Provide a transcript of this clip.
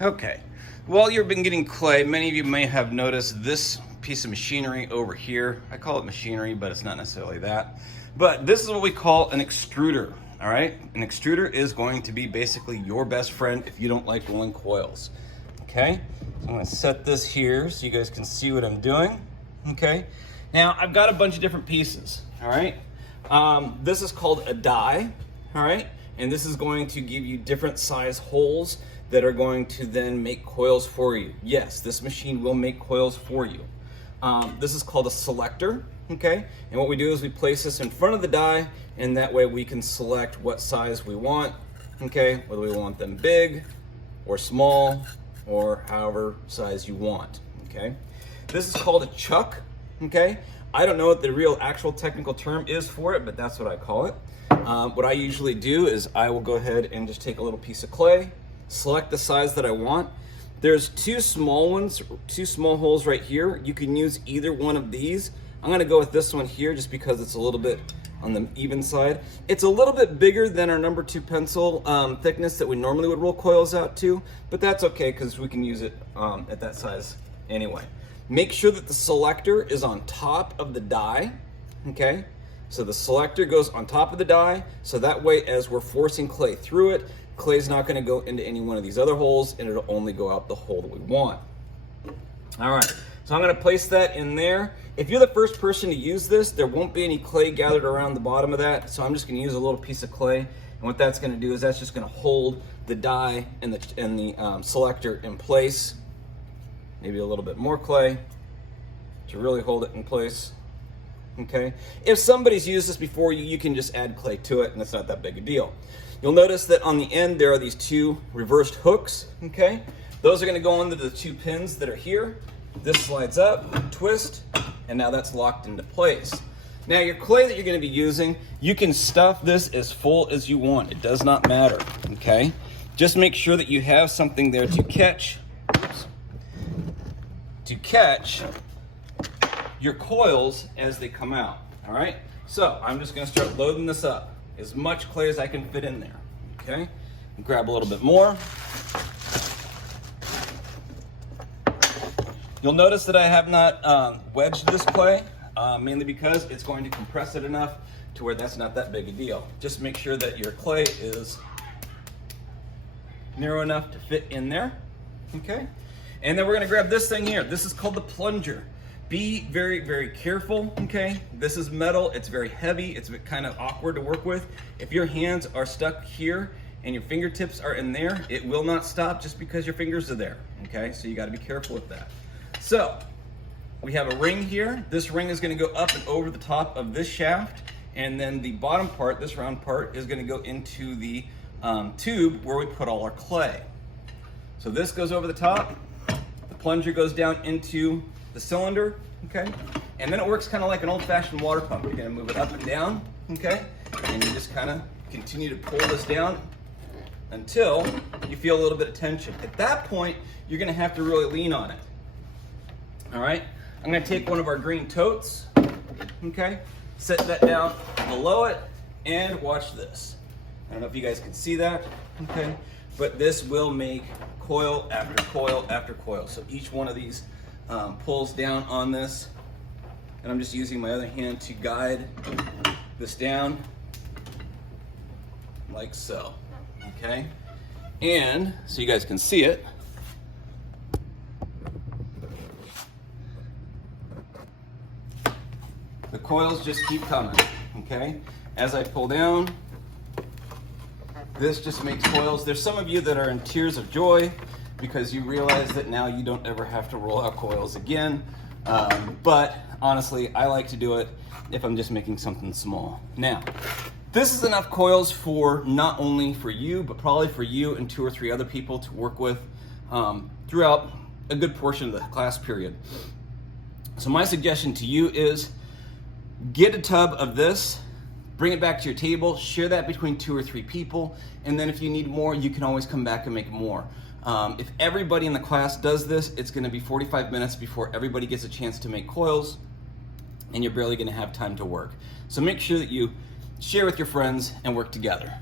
Okay, while you've been getting clay, many of you may have noticed this piece of machinery over here. I call it machinery, but it's not necessarily that. But this is what we call an extruder, all right? An extruder is going to be basically your best friend if you don't like rolling coils, okay? So I'm gonna set this here so you guys can see what I'm doing, okay? Now, I've got a bunch of different pieces, all right? This is called a die, all right? And this is going to give you different size holes that are going to then make coils for you. Yes, this machine will make coils for you. This is called a selector, okay? And what we do is we place this in front of the die, and that way we can select what size we want, okay? Whether we want them big or small or however size you want, okay? This is called a chuck, okay? I don't know what the real actual technical term is for it, but that's what I call it. What I usually do is I will go ahead and just take a little piece of clay, select the size that I want. There's two small ones, two small holes right here. You can use either one of these. I'm gonna go with this one here just because it's a little bit on the even side. It's a little bit bigger than our number 2 pencil thickness that we normally would roll coils out to, but that's okay because we can use it at that size anyway. Make sure that the selector is on top of the die, okay? So the selector goes on top of the die, so that way as we're forcing clay through it, clay's not gonna go into any one of these other holes and it'll only go out the hole that we want. All right, so I'm gonna place that in there. If you're the first person to use this, there won't be any clay gathered around the bottom of that, so I'm just gonna use a little piece of clay, and what that's gonna do is that's just gonna hold the die and the selector in place. Maybe a little bit more clay to really hold it in place. Okay. If somebody's used this before you, you can just add clay to it and it's not that big a deal. You'll notice that on the end there are these two reversed hooks, okay? Those are gonna go into the 2 pins that are here. This slides up, twist, and now that's locked into place. Now your clay that you're gonna be using, you can stuff this as full as you want. It does not matter, okay? Just make sure that you have something there to catch, your coils as they come out, all right? So I'm just gonna start loading this up. As much clay as I can fit in there, okay? Grab a little bit more. You'll notice that I have not wedged this clay, mainly because it's going to compress it enough to where that's not that big a deal. Just make sure that your clay is narrow enough to fit in there, okay? And then we're gonna grab this thing here. This is called the plunger. Be very, very careful, okay? This is metal, it's very heavy, it's kind of awkward to work with. If your hands are stuck here and your fingertips are in there, it will not stop just because your fingers are there, okay? So you gotta be careful with that. So, we have a ring here. This ring is gonna go up and over the top of this shaft, and then the bottom part, this round part, is gonna go into the tube where we put all our clay. So this goes over the top, the plunger goes down into the cylinder, okay? And then it works kind of like an old-fashioned water pump. You're gonna move it up and down, okay? And you just kind of continue to pull this down until you feel a little bit of tension. At that point, you're gonna have to really lean on it, all right? I'm gonna take one of our green totes, okay? Set that down below it, and watch this. I don't know if you guys can see that, okay? But this will make coil after coil after coil. So each one of these pulls down on this, and I'm just using my other hand to guide this down like so, okay? And so you guys can see it, the coils just keep coming, okay? As I pull down, this just makes coils. There's some of you that are in tears of joy because you realize that now you don't ever have to roll out coils again. But honestly, I like to do it if I'm just making something small. Now, this is enough coils for not only for you, but probably for you and 2 or 3 other people to work with throughout a good portion of the class period. So my suggestion to you is get a tub of this, bring it back to your table, share that between 2 or 3 people, and then if you need more, you can always come back and make more. If everybody in the class does this, it's gonna be 45 minutes before everybody gets a chance to make coils, and you're barely gonna have time to work. So make sure that you share with your friends and work together.